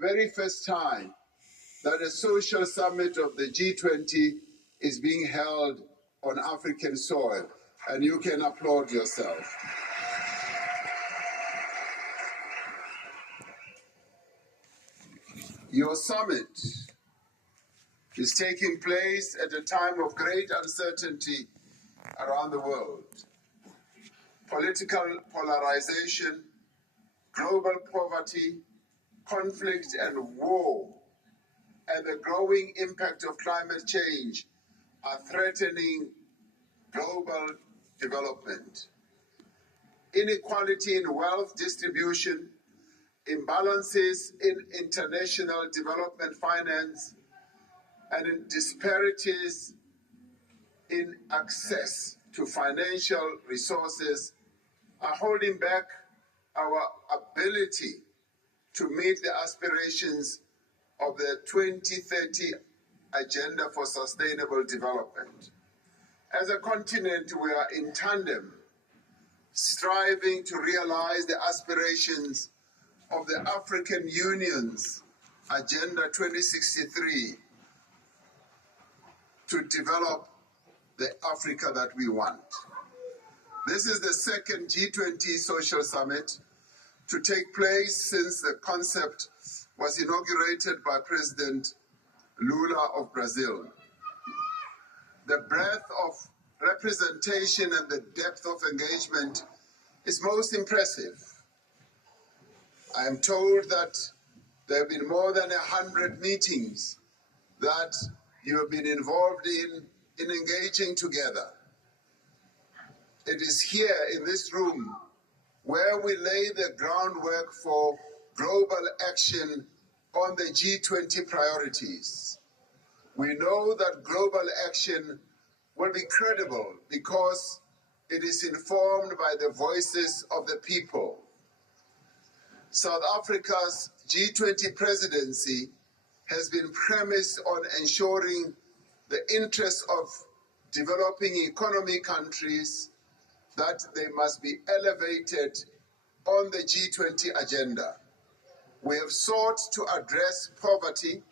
very first time that a social summit of the G20 is being held on African soil, and you can applaud yourself. Your summit is taking place at a time of great uncertainty around the world. Political polarization, global poverty, conflict and war, and the growing impact of climate change are threatening global development. Inequality in wealth distribution, imbalances in international development finance, and in disparities in access to financial resources are holding back our ability to meet the aspirations of the 2030 Agenda for Sustainable Development. As a continent, we are in tandem, striving to realize the aspirations of the African Union's Agenda 2063 to develop the Africa that we want. This is the second G20 Social Summit to take place since the concept was inaugurated by President Lula of Brazil. The breadth of representation and the depth of engagement is most impressive. I am told that there have been more than 100 meetings that you have been involved in engaging together. It is here in this room where we lay the groundwork for global action on the G20 priorities. We know that global action will be credible because it is informed by the voices of the people. South Africa's G20 presidency has been premised on ensuring the interests of developing economy countries that they must be elevated on the G20 agenda. We have sought to address poverty,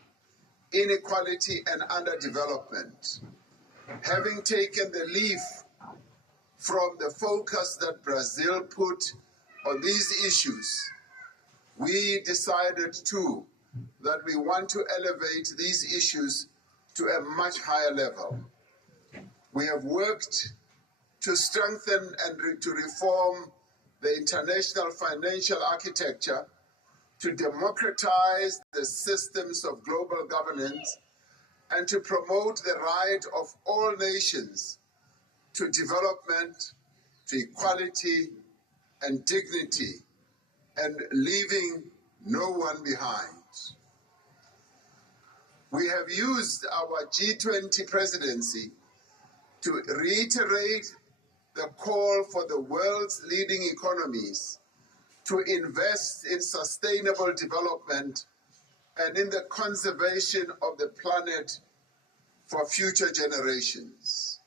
inequality, and underdevelopment. Having taken the leaf from the focus that Brazil put on these issues, we decided too that we want to elevate these issues to a much higher level. We have worked to strengthen and to reform the international financial architecture, to democratize the systems of global governance, and to promote the right of all nations to development, to equality and dignity, and leaving no one behind. We have used our G20 presidency to reiterate the call for the world's leading economies to invest in sustainable development and in the conservation of the planet for future generations.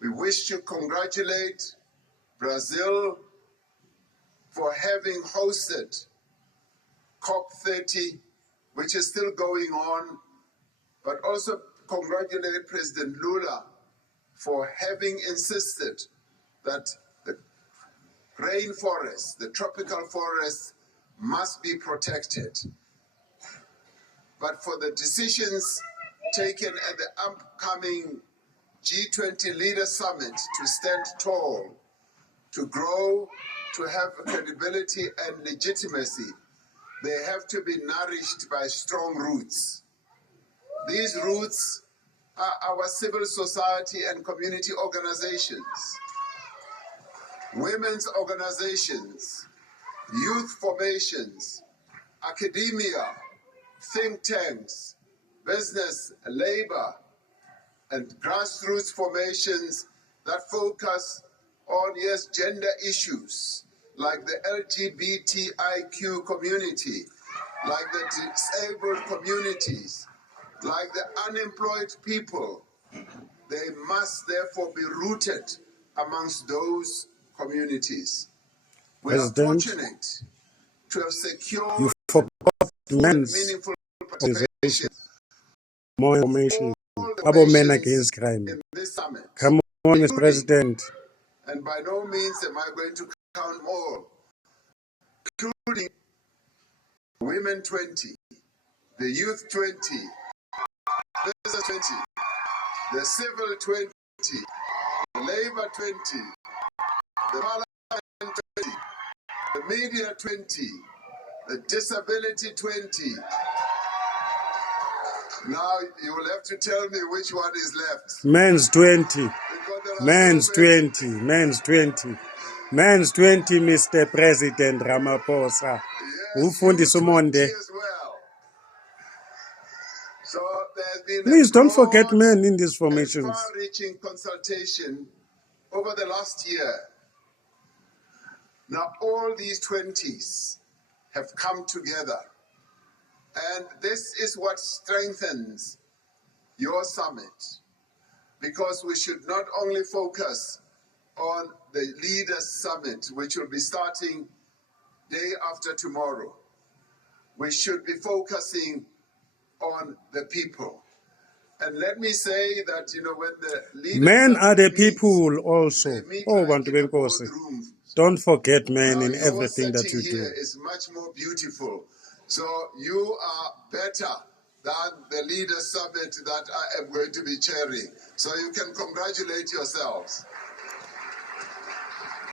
We wish to congratulate Brazil for having hosted COP30, which is still going on, but also congratulate President Lula for having insisted that the rainforests, the tropical forests, must be protected. But for the decisions taken at the upcoming G20 Leader Summit to stand tall, to grow, to have credibility and legitimacy, they have to be nourished by strong roots. These roots are our civil society and community organizations, women's organizations, youth formations, academia, think tanks, business, labor, and grassroots formations that focus on, yes, gender issues, like the LGBTIQ community, like the disabled communities, like the unemployed people. They must therefore be rooted amongst those communities. We are fortunate to have secured men's meaningful organization, participation more information all the about men nations against crime. in this summit. Come on, Mr. including, President. and by no means am I going to count more, including Women 20, the Youth 20, Business 20, the Civil 20, the Labor 20, the Parliament 20, the Media 20, the Disability 20. Now you will have to tell me which one is left. Men's 20. Men's So 20. Men's 20. Men's 20, Mr. President Ramaphosa. Ufundisa Monde. As well. So there's been Please don't forget men in these formations. Far-reaching consultation over the last year. Now all these 20s have come together, and this is what strengthens your summit, because we should not only focus on the Leaders Summit, which will be starting day after tomorrow. We should be focusing on the people. And let me say that, when the leaders men are the meets, people also. Oh, like Bantu Benkosi. Don't forget men in everything that you do. Here is much more beautiful. So you are better than the Leaders Summit that I am going to be chairing. So you can congratulate yourselves.